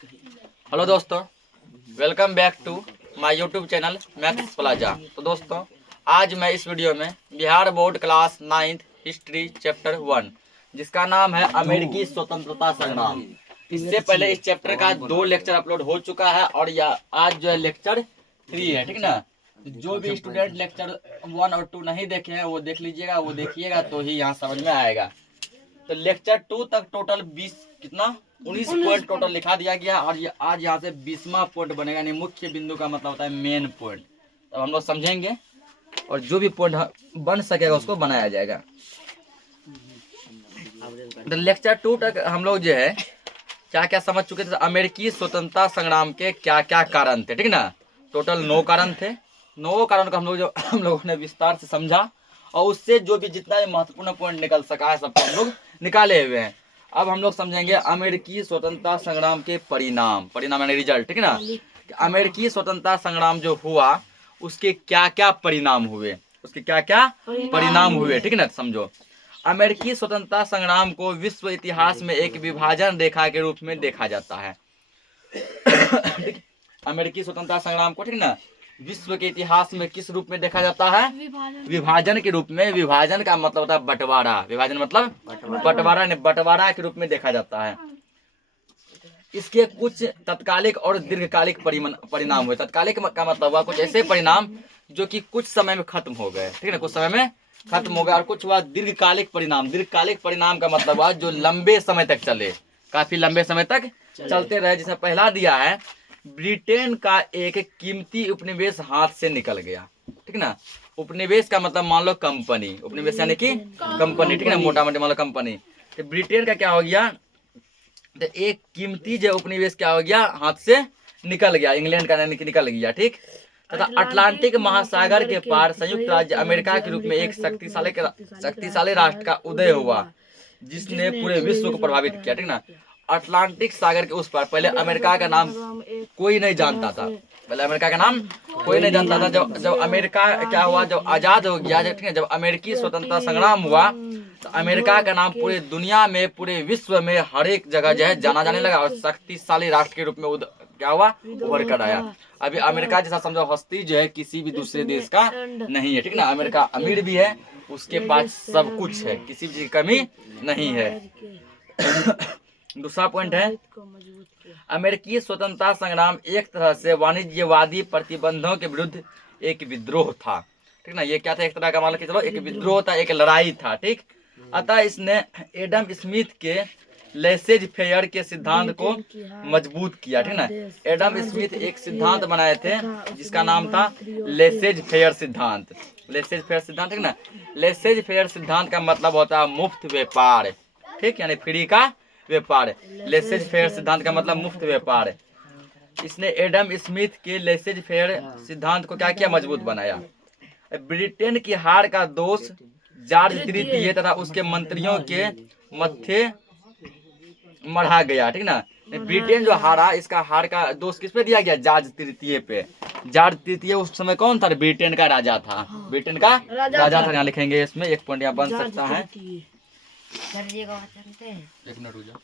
Hello दोस्तों, welcome back to my YouTube channel Max Plaza. तो दोस्तों, आज मैं इस वीडियो में Bihar board class 9th history chapter 1 जिसका नाम है अमेरिकी स्वतंत्रता संग्राम। इससे पहले इस चैप्टर का 2 लेक्चर अपलोड हो चुका है और यह आज जो है लेक्चर 3 है, ठीक ना। जो भी स्टूडेंट लेक्चर 1 और 2 नहीं देखे हैं वो देख लीजिएगा, वो देखिएगा तो ही यहाँ समझ में आएगा। तो लेक्चर 2 तक टोटल 19 पॉइंट टोटल लिखा दिया गया और ये आज यहाँ से 20वां पॉइंट बनेगा, यानी मुख्य बिंदु का मतलब होता है मेन पॉइंट। तो हम लोग समझेंगे और जो भी पॉइंट बन सकेगा उसको बनाया जाएगा। तो लेक्चर 2 तक हम लोग जो है क्या क्या समझ चुके थे। अमेरिकी स्वतंत्रता संग्राम के क्या क्या कारण थे, ठीक ना। टोटल 9 कारण थे। 9 कारण को हम लोगों ने विस्तार से समझा और उससे जो भी जितना भी महत्वपूर्ण पॉइंट निकल सका है सबको हम लोग निकाले हुए हैं। अब हम लोग समझेंगे अमेरिकी स्वतंत्रता संग्राम के परिणाम यानी रिजल्ट, ठीक ना। अमेरिकी स्वतंत्रता संग्राम जो हुआ उसके क्या क्या परिणाम हुए, ठीक ना। समझो, अमेरिकी स्वतंत्रता संग्राम को विश्व इतिहास में एक विभाजन रेखा के रूप में देखा जाता है। अमेरिकी स्वतंत्रता संग्राम को, ठीक ना, विश्व के इतिहास में किस रूप में देखा जाता है? विभाजन के रूप में। विभाजन का मतलब होता है बंटवारा। विभाजन मतलब बंटवारा के रूप में देखा जाता है। इसके कुछ तत्कालिक और दीर्घकालिक परिणाम हुए। तत्कालिक का मतलब हुआ कुछ ऐसे परिणाम जो कि कुछ समय में खत्म हो गए, ठीक है ना, कुछ समय में खत्म हो गया। और कुछ हुआ दीर्घकालिक परिणाम। दीर्घकालिक परिणाम का मतलब हुआ जो लंबे समय तक चले, काफी लंबे समय तक चलते रहे। जिसमें पहला दिया है, ब्रिटेन का एक कीमती उपनिवेश हाथ से निकल गया, ठीक ना। उपनिवेश का मतलब मान लो कंपनी, उपनिवेश यानी कि कंपनी, ठीक ना, मोटा मोटी मान लो कंपनी। तो ब्रिटेन का क्या हो गया, तो एक कीमती जो उपनिवेश क्या हो गया, हाथ से निकल गया। इंग्लैंड का यानी कि निकल गया, ठीक। तथा अटलांटिक महासागर के पार संयुक्त राज्य अमेरिका के रूप में एक शक्तिशाली राष्ट्र का उदय हुआ जिसने पूरे विश्व को प्रभावित किया, ठीक ना। अटलांटिक सागर के उस पार पहले अमेरिका का नाम कोई नहीं जानता था। पहले अमेरिका का नाम कोई नहीं जानता था। जब अमेरिका क्या हुआ, जब आजाद हो गया, ठीक है, जब अमेरिकी स्वतंत्रता संग्राम हुआ तो अमेरिका का नाम पूरे दुनिया में, पूरे विश्व में हर एक जगह जो है जाना जाने लगा और शक्तिशाली राष्ट्र के रूप में क्या हुआ, उभर कर आया। अभी अमेरिका जैसा समझो हस्ती जो है किसी भी दूसरे देश का नहीं है, ठीक ना। अमेरिका अमीर भी है, उसके पास सब कुछ है, किसी भी चीज की कमी नहीं है। दूसरा पॉइंट है, अमेरिकी स्वतंत्रता संग्राम एक तरह से वाणिज्यवादी प्रतिबंधों के विरुद्ध एक विद्रोह था, ठीक ना। ये क्या था, एक तरह का मान के चलो एक विद्रोह था, एक लड़ाई था, ठीक। अतः इसने एडम स्मिथ के लेसेज फेयर के सिद्धांत को मजबूत किया, ठीक ना। एडम स्मिथ एक सिद्धांत बनाए थे जिसका नाम था लेसेज फेयर सिद्धांत। लेसेज फेयर सिद्धांत, ठीक ना। लेसेज फेयर सिद्धांत का मतलब होता है मुफ्त व्यापार, ठीक, यानी फ्री का व्यापार। लेसेज फेयर सिद्धांत का मतलब मुफ्त व्यापार। इसने एडम स्मिथ के लेसेज फेयर सिद्धांत को क्या किया, मजबूत बनाया। ब्रिटेन की हार का दोष जॉर्ज तृतीय तथा उसके मंत्रियों के मत्थे मढ़ा गया, ठीक ना। ब्रिटेन जो हारा, इसका हार का दोष किस पे दिया गया, जॉर्ज तृतीय पे। जॉर्ज तृतीय उस समय कौन था, ब्रिटेन का राजा था। ब्रिटेन का राजा था। यहाँ लिखेंगे, इसमें एक पॉइंट यहाँ बन सकता है। एक मिनट रुक जाओ।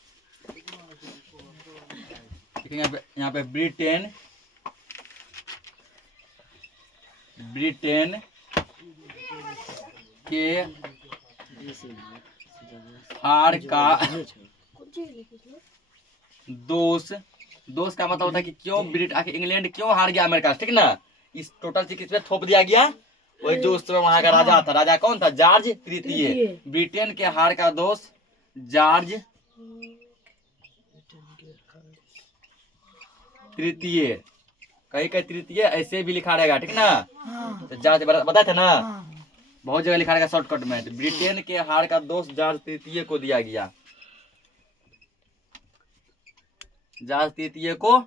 यहाँ पे ब्रिटेन के हार का दोष का मतलब होता है कि क्यों इंग्लैंड क्यों हार गया अमेरिका से, ठीक ना। इस टोटल चीज किस पे थोप दिया गया, वही जो उस समय वहां का राजा था। राजा कौन था, जॉर्ज तृतीय। ब्रिटेन के हार का दोष जॉर्ज तृतीय, कहीं तृतीय ऐसे भी लिखा रहेगा, ठीक ना। तो जॉर्ज बताए थे ना, बहुत जगह लिखा रहेगा शॉर्टकट में। तो ब्रिटेन के हार का दोष जॉर्ज तृतीय को दिया गया, जॉर्ज तृतीय को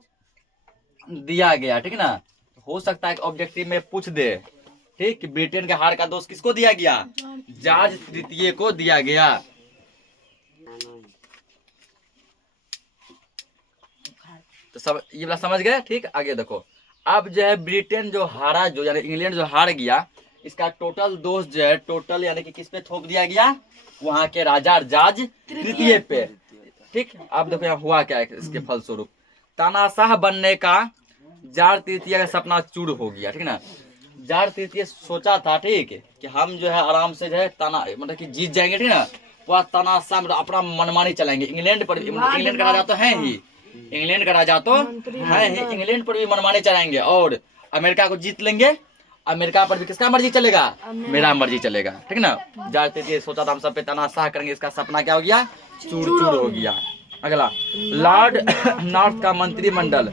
दिया गया, ठीक ना। हो सकता है कि ऑब्जेक्टिव में पूछ दे, ठीक, ब्रिटेन के हार का दोष किसको दिया गया, जॉर्ज तृतीय को दिया गया। तो सब ये वाला समझ गए, ठीक। आगे देखो, अब जो है ब्रिटेन जो हारा, जो यानी इंग्लैंड जो हार गया, इसका टोटल दोष जो है टोटल यानी कि किस पे थोप दिया गया, वहां के राजा जॉर्ज तृतीय पे, ठीक। अब देखो यहाँ हुआ क्या है इसके फलस्वरूप, तानाशाह बनने का जार तृतीय का सपना चूर हो गया, ठीक है ना। जार तृतीय सोचा था, ठीक है, कि हम जो है आराम से जो है ताना मतलब कि जीत जाएंगे, ठीक है ना। वह तानाशाह मतलब अपना मनमानी चलाएंगे इंग्लैंड पर, इंग्लैंड का राजा तो है ही, इंग्लैंड का राजा तो है ही, इंग्लैंड पर भी मनमानी चलाएंगे और अमेरिका को जीत लेंगे। अमेरिका पर भी किसका मर्जी चलेगा? मेरा मर्जी चलेगा, ठीक है ना। जार तृतीय सोचा था हम सब पे तानाशाह करेंगे, इसका सपना क्या हो गया? चूर चूर हो गया। अगला, लॉर्ड नॉर्थ का मंत्रिमंडल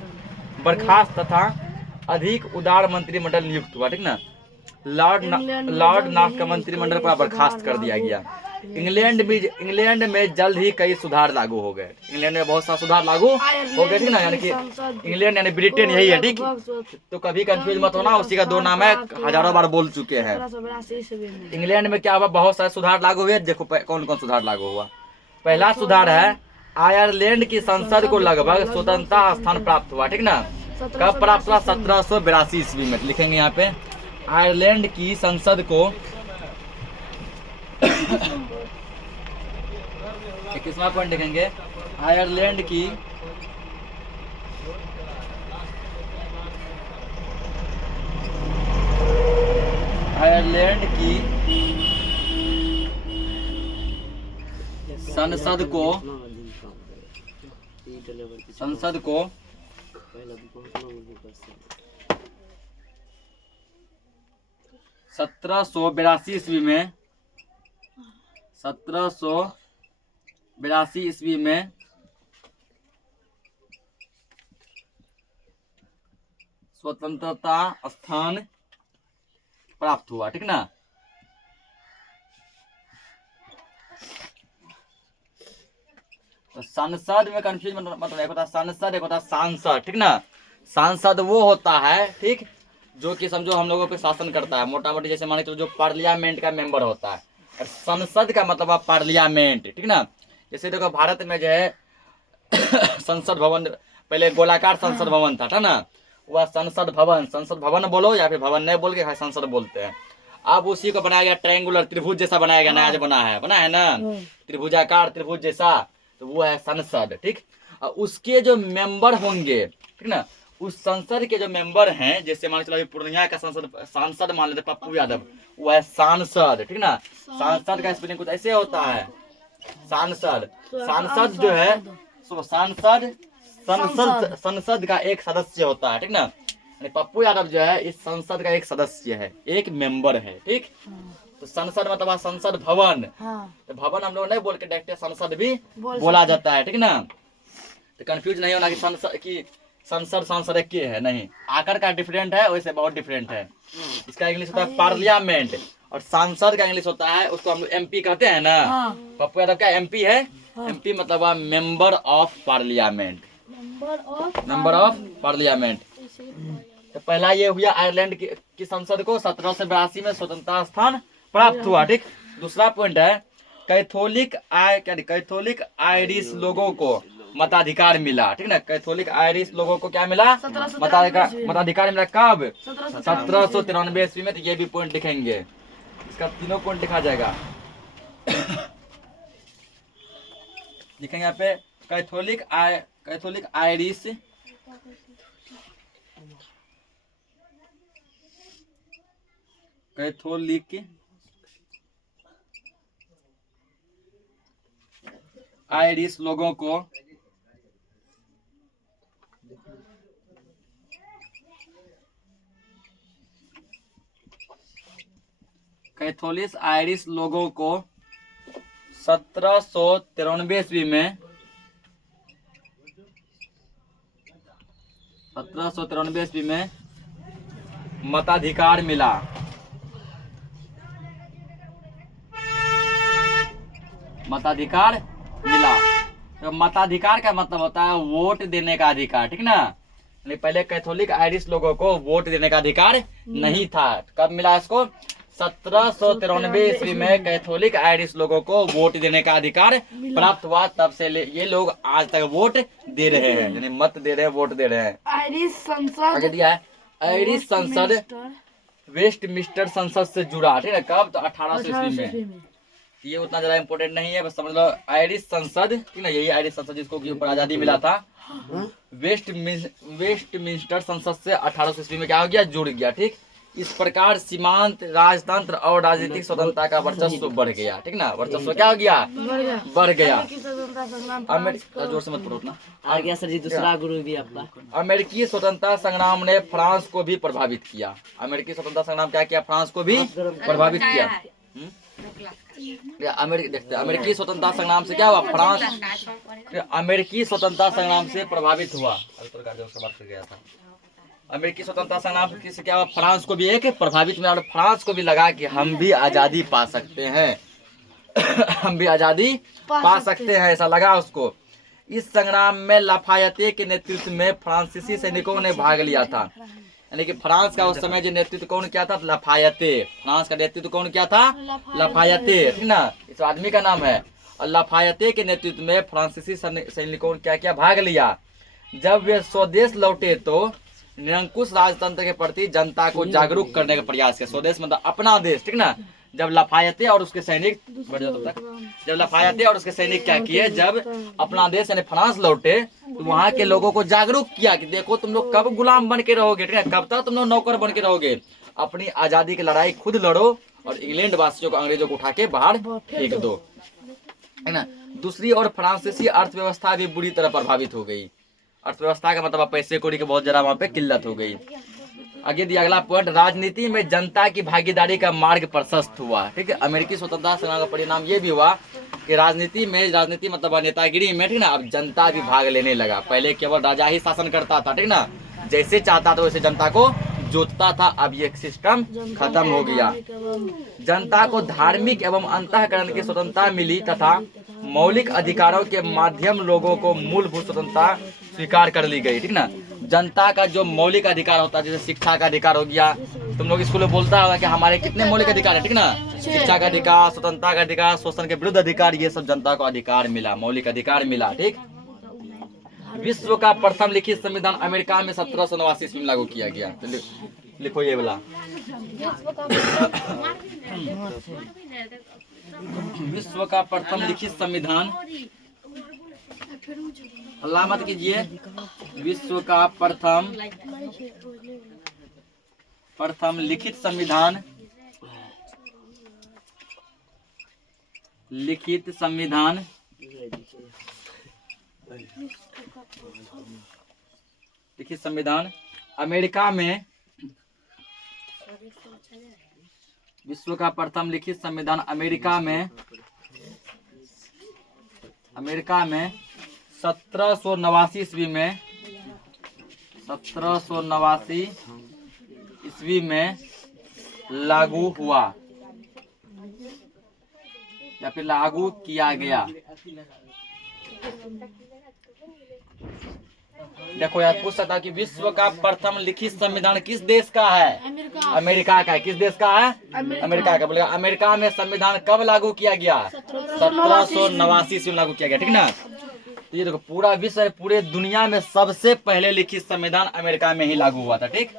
बर्खास्त तथा अधिक उदार मंत्रिमंडल नियुक्त हुआ, ठीक ना। लॉर्ड नॉर्थ का मंत्रिमंडल को बर्खास्त कर दिया गया। इंग्लैंड में जल्द ही कई सुधार लागू हो गए। इंग्लैंड में बहुत सा सुधार लागू हो गए, ठीक ना। यानी कि इंग्लैंड यानी ब्रिटेन यही है, ठीक। तो कभी कंफ्यूज मत होना, उसी का दो नाम है, हजारों बार बोल चुके हैं। इंग्लैंड में क्या हुआ? बहुत सारे सुधार लागू हुए। देखो कौन कौन सुधार लागू हुआ। पहला सुधार है आयरलैंड की संसद को लगभग स्वतंत्रता स्थान प्राप्त हुआ, ठीक ना। कब प्राप्त हुआ? 1782 ईस्वी में। लिखेंगे यहाँ पे आयरलैंड की संसद को 21वां पॉइंट लिखेंगे, आयरलैंड की संसद को 1782 ईस्वी में 1782 ईस्वी में स्वतंत्रता स्थान प्राप्त हुआ, ठीक ना। तो संसद में कंफ्यूज मत होना, एक होता संसद, एक होता सांसद, ठीक ना। सांसद वो होता है, ठीक, जो कि समझो हम लोगों पे शासन करता है मोटा मोटी, जैसे मान लो जो पार्लियामेंट का मेंबर होता है। और संसद का मतलब है पार्लियामेंट, ठीक ना। जैसे देखो भारत में जो है संसद भवन, पहले गोलाकार संसद भवन था ना, वह संसद भवन बोलो या फिर भवन नहीं बोल के संसद बोलते हैं। अब उसी को बनाया गया ट्रायंगुलर, त्रिभुज जैसा बनाया गया, नया जो बना है ना, त्रिभुजाकार त्रिभुज जैसा, तो वो है संसद, ठीक। उसके जो मेंबर होंगे, ठीक ना, उस संसद के जो मेंबर हैं, जैसे मान चलो पूर्णिया का सांसद मान लेते पप्पू यादव, वो है सांसद, ठीक ना। सांसद का स्पेलिंग कुछ ऐसे होता है, सांसद जो है संसद का एक सदस्य होता है, ठीक ना। पप्पू यादव जो है इस संसद का एक सदस्य है, एक मेंबर है, ठीक। तो संसद मतलब संसद भवन, तो भवन हम लोग नहीं बोल के डायरेक्ट संसद भी बोला जाता है, ठीक ना। तो कंफ्यूज नहीं होना कि संसद सांसद एक है, नहीं, आकार का डिफरेंट है, वैसे बहुत डिफरेंट है। इसका इंग्लिश होता है पार्लियामेंट और सांसद का इंग्लिश होता है, उसको हम लोग एमपी कहते हैं ना। पप्पू यादव क्या एमपी है? एमपी मतलब member of parliament, member of parliament. तो पहला ये हुआ आयरलैंड की संसद को 1782 में स्वतंत्रता स्थान प्राप्त हुआ, ठीक। दूसरा पॉइंट है कैथोलिक आयरिश लोगों को मताधिकार मिला, ठीक ना। कैथोलिक आयरिश लोगों को क्या मिला? मताधिकार मिला। कब? 1793 ईस्वी में। तो ये भी पॉइंट लिखेंगे, इसका तीनों पॉइंट लिखा जाएगा। लिखेंगे यहाँ पे कैथोलिक आयरिश लोगों को कैथोलिक आयरिश लोगों को 1793 ईस्वी में 1793 ईस्वी में मताधिकार मिला। मताधिकार मिला। तो मताधिकार का मतलब होता है वोट देने का अधिकार, ठीक ना। पहले कैथोलिक आयरिश लोगों को वोट देने का अधिकार नहीं था। कब मिला इसको? 1793 ईस्वी में कैथोलिक आयरिश लोगों को वोट देने का अधिकार प्राप्त हुआ। तब से ये लोग आज तक वोट दे रहे हैं, यानी मत दे रहे हैं, वोट दे रहे हैं। आयरिश संसद दिया है, आयरिश संसद वेस्टमिंस्टर संसद से जुड़ा, ठीक है। कब? तो 1800 ईस्वी में। ये उतना ज्यादा इम्पोर्टेंट नहीं है, बस समझ लो आयरिश संसद, ठीक ना, यही आयरिश संसद जिसको के ऊपर आजादी मिला था, वेस्टमिंस्टर संसद से 1800 ईस्वी में क्या हो गया, जुड़ गया। ठीक, इस प्रकार सीमांत राजतंत्र और राजनीतिक स्वतंत्रता का वर्चस्व बढ़ गया। ठीक ना, वर्चस्व क्या हो गया, बढ़ गया। जोर से मत पढ़ो ना, आ गया सर जी दूसरा गुरु भी आपका। अमेरिकी स्वतंत्रता संग्राम ने फ्रांस को भी प्रभावित किया। अमेरिकी स्वतंत्रता संग्राम क्या किया, फ्रांस को भी प्रभावित किया। अमेरिकी देखते हैं, अमेरिकी स्वतंत्रता संग्राम से क्या हुआ, फ्रांस अमेरिकी स्वतंत्रता संग्राम से प्रभावित हुआ। अमेरिकी स्वतंत्रता संग्राम से क्या हुआ, फ्रांस को भी एक प्रभावित में, और फ्रांस को भी लगा कि हम भी आजादी पा सकते हैं हम भी आजादी पा सकते हैं, ऐसा लगा उसको। इस संग्राम में लाफायते के नेतृत्व में फ्रांसीसी सैनिकों ने भाग लिया था। यानी कि फ्रांस का उस समय जो नेतृत्व कौन किया था, लाफायते। फ्रांस का नेतृत्व कौन किया था, लाफायते, ठीक ना, इस आदमी का नाम है। और लाफायते के नेतृत्व में फ्रांसीसी सैनिकों ने क्या किया, भाग लिया। जब वे स्वदेश लौटे तो निरंकुश राजतंत्र के प्रति जनता को जागरूक करने का प्रयास किया। स्वदेश मतलब अपना देश, ठीक ना। जब लाफायते और उसके सैनिक जब लाफायते और उसके सैनिक क्या किए, जब अपना देश यानी फ्रांस लौटे तो वहाँ के लोगों को जागरूक किया कि देखो तुम लोग कब गुलाम बन के रहोगे, ठीक है, कब तक तुम लोग नौकर बन के रहोगे, अपनी आजादी की लड़ाई खुद लड़ो और इंग्लैंड वासियों को, अंग्रेजों को उठा के बाहर फेंक दो, है ना। दूसरी ओर फ्रांसीसी अर्थव्यवस्था भी बुरी तरह प्रभावित हो गई। अर्थव्यवस्था का मतलब पैसे कौड़ी की बहुत ज्यादा वहाँ पे किल्लत हो गई। आगे दिया अगला पॉइंट, राजनीति में जनता की भागीदारी का मार्ग प्रशस्त हुआ। ठीक है, अमेरिकी स्वतंत्रता संग्राम का परिणाम ये भी हुआ कि राजनीति मतलब नेतागिरी में, ठीक ना, अब जनता भी भाग लेने लगा। पहले केवल राजा ही शासन करता था, ठीक ना, जैसे चाहता था वैसे जनता को जोतता था। अब ये सिस्टम खत्म हो गया। जनता को धार्मिक एवं अंतःकरण की स्वतंत्रता मिली तथा मौलिक अधिकारों के माध्यम लोगों को मूलभूत स्वतंत्रता स्वीकार कर ली गई। ठीक ना, जनता का जो मौलिक अधिकार होता है, जैसे शिक्षा का अधिकार हो गया, तुम लोग स्कूल में बोलता होगा कि हमारे कितने मौलिक अधिकार है, ठीक ना, शिक्षा का अधिकार, स्वतंत्रता का अधिकार, शोषण के विरुद्ध अधिकार, ये सब जनता को अधिकार मिला, मौलिक अधिकार मिला। ठीक, विश्व का प्रथम लिखित संविधान अमेरिका में 1789 ईस्वी में लागू किया गया। तो लिखो ये वाला, विश्व का प्रथम लिखित संविधान, अल्लाह मत कीजिए, विश्व का प्रथम लिखित संविधान, अमेरिका में, विश्व का प्रथम लिखित संविधान अमेरिका में 1789 ईस्वी में, 1789 ईस्वी में लागू हुआ या फिर लागू किया गया। देखो यार, पूछ सकता कि विश्व का प्रथम लिखित संविधान किस देश का है, अमेरिका का है। किस देश का है, अमेरिका का। बोलेगा अमेरिका में संविधान कब लागू किया गया, 1789 ईस्वी में लागू किया गया, ठीक ना। तो ये देखो, पूरा विश्व, पूरे दुनिया में सबसे पहले लिखित संविधान अमेरिका में ही लागू हुआ था। ठीक,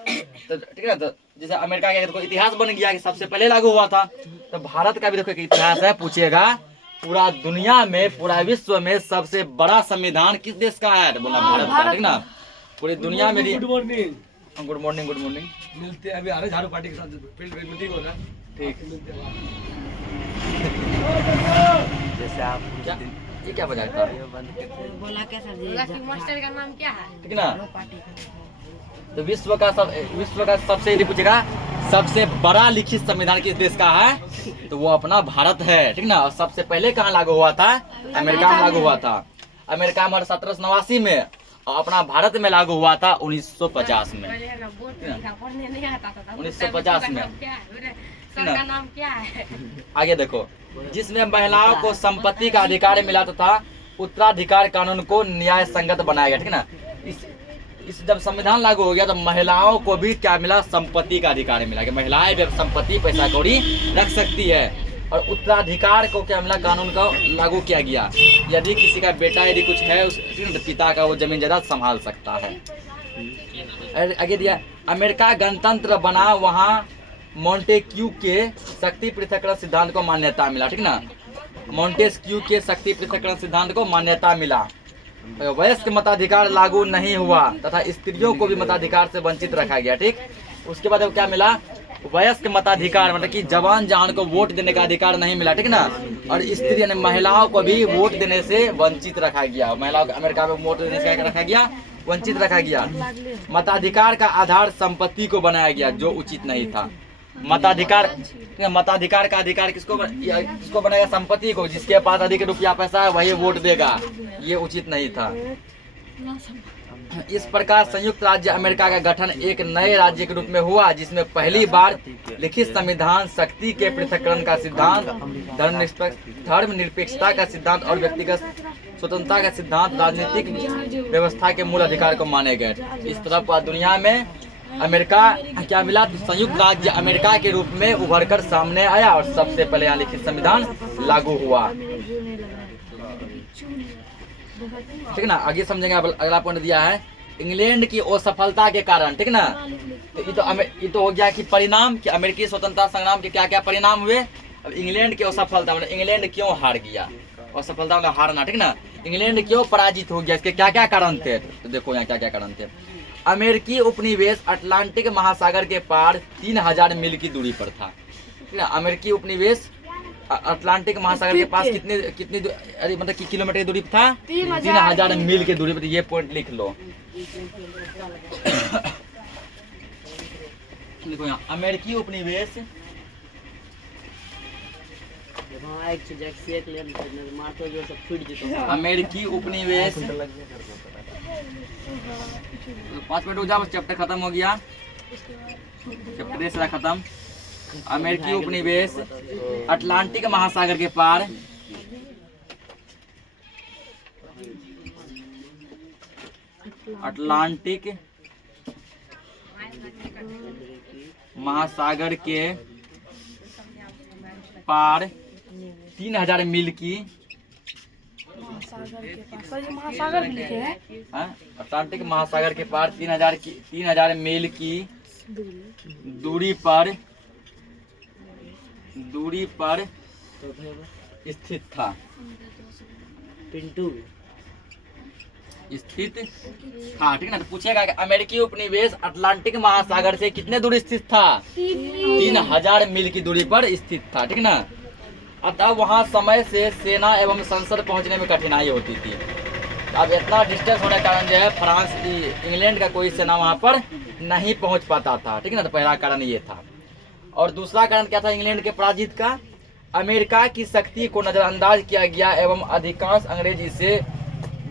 तो ठीक है, तो जैसे अमेरिका का देखो इतिहास बन गया कि सबसे पहले लागू हुआ था, तो भारत का भी देखो इतिहास है। पूछिएगा पूरा दुनिया में, पूरा विश्व में सबसे बड़ा संविधान किस देश का है, बोला भारत का, ठीक ना। पूरी दुनिया में। गुड मॉर्निंग मिलते हैं अभी, आ रहे झाड़ू पार्टी के साथ फील्ड में मीटिंग हो रहा है। ठीक, जैसे आप क्या, ये क्या बजाता है, बोला क्या सर जी, मास्टर का नाम क्या है, ठीक ना। तो विश्व का सबसे, यदि पूछेगा सबसे बड़ा लिखित संविधान किस देश का है, तो वो अपना भारत है, ठीक ना। और सबसे पहले कहाँ लागू हुआ था, अमेरिका में लागू हुआ था। अमेरिका में 1789 में, और अपना भारत में लागू हुआ था 1950 में, 1950 में। का नाम क्या है। आगे देखो, जिसमें महिलाओं को संपत्ति का अधिकार मिला तथा उत्तराधिकार कानून को न्याय संगत बनाया गया, ठीक ना। इस जब संविधान लागू हो गया तो महिलाओं को भी क्या मिला, संपत्ति का अधिकार मिला कि महिलाएं भी संपत्ति, पैसा कौड़ी रख सकती है। और उत्तराधिकार को क्या मिला, कानून का लागू किया गया। यदि किसी का बेटा यदि कुछ है, उस पिता का वो जमीन जायदाद संभाल सकता है। आगे दिया, अमेरिका गणतंत्र बना, वहाँ मॉन्टेक्यू के शक्ति पृथक्करण सिद्धांत को मान्यता मिला, ठीक ना। मॉन्टेस्क्यू के शक्ति पृथक्करण सिद्धांत को मान्यता मिला। वयस्क मताधिकार लागू नहीं हुआ तथा स्त्रियों को भी मताधिकार से वंचित रखा गया। ठीक, उसके बाद अब क्या मिला, वयस्क मताधिकार मतलब कि जवान जहान को वोट देने का अधिकार नहीं मिला। ठीक ना, और स्त्री यानी महिलाओं को भी वोट देने से वंचित रखा गया। महिलाओं को अमेरिका में वोट देने से क्या रखा गया, वंचित रखा गया। मताधिकार का आधार संपत्ति को बनाया गया जो उचित नहीं था। मताधिकार का अधिकार किसको बनाएगा, संपत्ति को। जिसके पास अधिक रुपया पैसा है वही वोट देगा, ये उचित नहीं था। इस प्रकार संयुक्त राज्य अमेरिका का गठन एक नए राज्य के रूप में हुआ जिसमें पहली बार लिखित संविधान, शक्ति के पृथक्करण का सिद्धांत, धर्मनिरपेक्षता का सिद्धांत और व्यक्तिगत स्वतंत्रता का सिद्धांत राजनीतिक व्यवस्था के मूल अधिकार को माने गए। इस तरह दुनिया में अमेरिका क्या मिला, तो संयुक्त राज्य अमेरिका के रूप में उभर कर सामने आया और सबसे पहले यहाँ लिखित संविधान लागू हुआ। ठीक ना, आगे समझेंगे। अगला पॉइंट दिया है इंग्लैंड की असफलता के कारण। ठीक ना, तो ये तो हो गया कि परिणाम कि अमेरिकी स्वतंत्रता संग्राम के क्या क्या परिणाम हुए। अब इंग्लैंड की असफलता मतलब इंग्लैंड क्यों हार गया, असफलता मतलब हारना। ठीक ना, इंग्लैंड क्यों पराजित हो गया, इसके क्या क्या कारण थे, तो देखो यहाँ क्या क्या कारण थे। अमेरिकी उपनिवेश अटलांटिक महासागर के पार 3000 मील की दूरी पर था। ठीक है, अमेरिकी उपनिवेश अटलांटिक महासागर के पास कितनी अरे मतलब कि किलोमीटर की दूरी पर था, 3000 मील की दूरी पर। ये पॉइंट लिख लो। देखो यहाँ अमेरिकी उपनिवेश अमेरिकी उपनिवेश 5 मिनट हो जाओ, चैप्टर खत्म हो गया, चैप्टर से खत्म। अमेरिकी उपनिवेश अटलांटिक महासागर के पार अटलांटिक महासागर के पार 3000 मील की अटलांटिक महासागर के पार 3000 मील की दूरी पर स्थित था। ठीक ना, तो पूछेगा कि अमेरिकी उपनिवेश अटलांटिक महासागर से कितने दूर स्थित था, 3000 मील की दूरी पर स्थित था। ठीक ना, अतः वहाँ समय से सेना एवं संसद पहुँचने में कठिनाई होती थी। अब इतना डिस्टेंस होने के कारण जो है फ्रांस इंग्लैंड का कोई सेना वहाँ पर नहीं पहुँच पाता था। ठीक ना, तो पहला कारण ये था। और दूसरा कारण क्या था इंग्लैंड के पराजित का, अमेरिका की शक्ति को नजरअंदाज किया गया एवं अधिकांश अंग्रेज इसे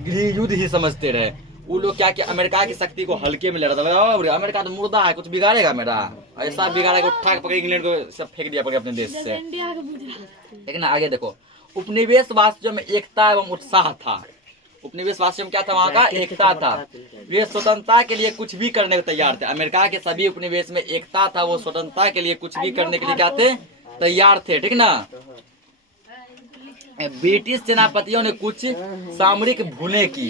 गृह युद्ध ही समझते रहे। वो लोग क्या कि अमेरिका की शक्ति को हल्के में ले रहा था, अमेरिका तो मुर्दा है, कुछ बिगाड़ेगा मेरा, ऐसा बिगाड़ेगा, उठा के पकड़ इंग्लैंड को सब फेंक दिया पकड़ अपने देश से। लेकिन आगे देखो, उपनिवेशवासियों में एकता एवं उत्साह था। उपनिवेशवासियों में क्या था, वहाँ का एकता था। वे स्वतंत्रता के लिए कुछ भी करने को तैयार थे। अमेरिका के सभी उपनिवेश में एकता था, वो स्वतंत्रता के लिए कुछ भी करने के लिए क्या थे, तैयार थे। ठीक ना, ब्रिटिश सेनापतियों ने कुछ सामरिक भूलें की,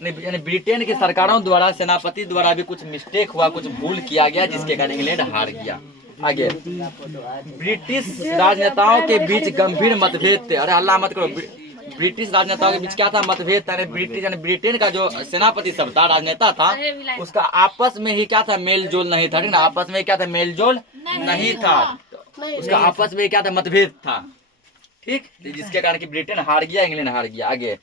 यानी ब्रिटेन की सरकारों द्वारा सेनापति द्वारा भी कुछ मिस्टेक हुआ, कुछ भूल किया गया जिसके कारण इंग्लैंड हार गया। आगे ब्रिटिश राजनेताओं के बीच गंभीर मतभेद थे। अरे हल्ला मत करो, ब्रिटिश राजनेताओं के बीच क्या था, मतभेद था। ब्रिटिश यानी ब्रिटेन का जो सेनापति सब था, राजनेता था, उसका आपस में ही क्या था, मेल जोल नहीं था। ठीक ना, आपस में क्या था, मेल जोल नहीं था, उसका आपस में क्या था, मतभेद था। ठीक, जिसके कारण कि ब्रिटेन हार गया, इंग्लैंड हार गया। आगे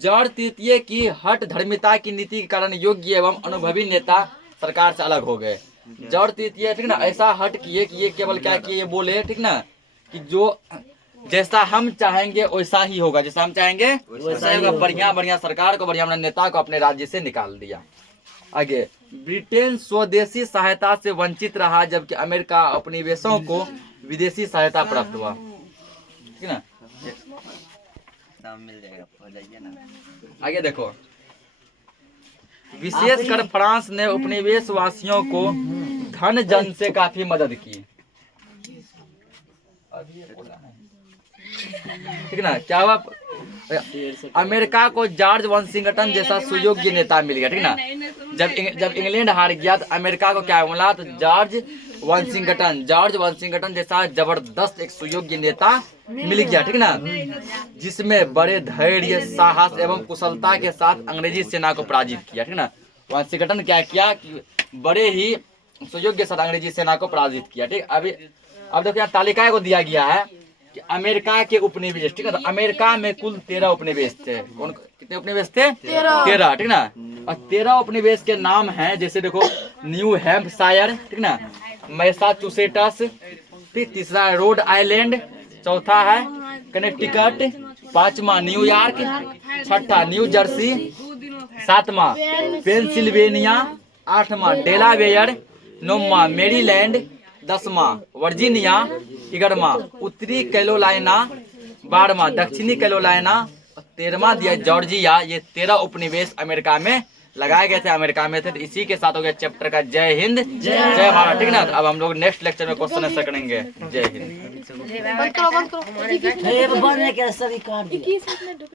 जॉर्ज तृतीय की हठ धर्मिता की नीति के कारण योग्य एवं अनुभवी नेता सरकार से अलग हो गए। जॉर्ज तृतीय ठीक ना ऐसा हट किए कि ये केवल क्या किए, ये बोले ठीक ना कि जो जैसा हम चाहेंगे वैसा ही होगा, जैसा हम चाहेंगे वैसा ही होगा। बढ़िया बढ़िया सरकार को, बढ़िया नेता को अपने राज्य से निकाल दिया। आगे ब्रिटेन स्वदेशी सहायता से वंचित रहा जबकि अमेरिका उपनिवेशों को विदेशी सहायता प्राप्त हुआ। ठीक ना, मिल जाएगा, हो जाइए ना। आगे देखो, विशेषकर फ्रांस ने उपनिवेश वासियों को धन जन से काफी मदद की। ठीक ना, क्या हुआ, अमेरिका को जॉर्ज वाशिंगटन जैसा सुयोग्य नेता मिल गया। ठीक ना, जब इंग्लैंड हार गया तो अमेरिका को क्या मिला, तो जॉर्ज वाशिंगटन, जॉर्ज वाशिंगटन जैसा जबरदस्त एक सुयोग्य नेता मिल गया, ठीक ना, जिसमें बड़े धैर्य, साहस एवं कुशलता के साथ अंग्रेजी सेना को पराजित किया, ठीक ना। वाशिंगटन क्या किया कि बड़े ही सुयोग्य के साथ अंग्रेजी सेना को पराजित किया, ठीक। अब देखो यहाँ तालिका को दिया गया है कि अमेरिका के उपनिवेश, ठीक है। तो अमेरिका में कुल 13 उपनिवेश थे। कौन कितने उपनिवेश थे? 13, ठीक ना। और 13 उपनिवेश के नाम हैं, जैसे देखो न्यू हैम्पशायर, ठीक ना, मैसाचुसेट्स, फिर तीसरा रोड आइलैंड, चौथा है कनेक्टिकट, पांचवा न्यूयॉर्क, छठा न्यू जर्सी, सातवां पेंसिल्वेनिया, आठवां डेलावेयर, नौवां मेरीलैंड, 10वां वर्जीनिया, 11वां उत्तरी कैरोलिना, 12वां दक्षिणी कैरोलिना, 13वां दिया जॉर्जिया। ये 13 उपनिवेश अमेरिका में लगाए गए थे, अमेरिका में थे। तो इसी के साथ हो गया चैप्टर का जय हिंद जय भारत, ठीक ना। तो अब हम लोग नेक्स्ट लेक्चर में क्वेश्चन आंसर करेंगे। जय हिंद। बंद करो। बंद करो।